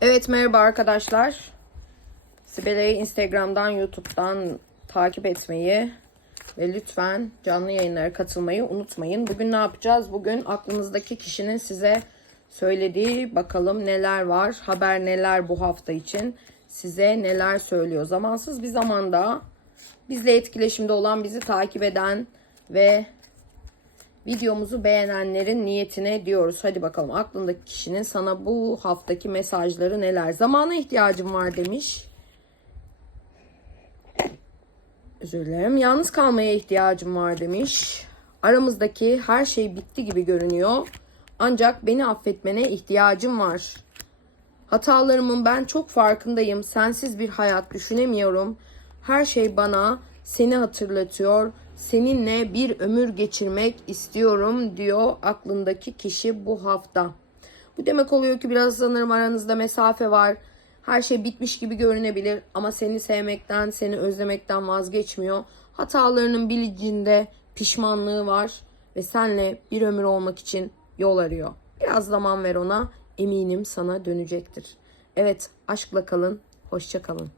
Evet merhaba arkadaşlar. Sibel'i Instagram'dan, YouTube'dan takip etmeyi ve lütfen canlı yayınlara katılmayı unutmayın. Bugün ne yapacağız? Bugün aklınızdaki kişinin size söylediği bakalım neler var, haber neler bu hafta için, size neler söylüyor. Zamansız bir zamanda bizle etkileşimde olan, bizi takip eden ve videomuzu beğenenlerin niyetine diyoruz. Hadi bakalım aklındaki kişinin sana bu haftaki mesajları neler? Zamana ihtiyacım var demiş. Özür dilerim. Yalnız kalmaya ihtiyacım var demiş. Aramızdaki her şey bitti gibi görünüyor. Ancak beni affetmene ihtiyacım var. Hatalarımın ben çok farkındayım. Sensiz bir hayat düşünemiyorum. Her şey bana seni hatırlatıyor. Seninle bir ömür geçirmek istiyorum diyor aklındaki kişi bu hafta. Bu demek oluyor ki biraz sanırım aranızda mesafe var. Her şey bitmiş gibi görünebilir ama seni sevmekten, seni özlemekten vazgeçmiyor. Hatalarının bilincinde pişmanlığı var ve senle bir ömür olmak için yol arıyor. Biraz zaman ver ona, eminim sana dönecektir. Evet, aşkla kalın, hoşça kalın.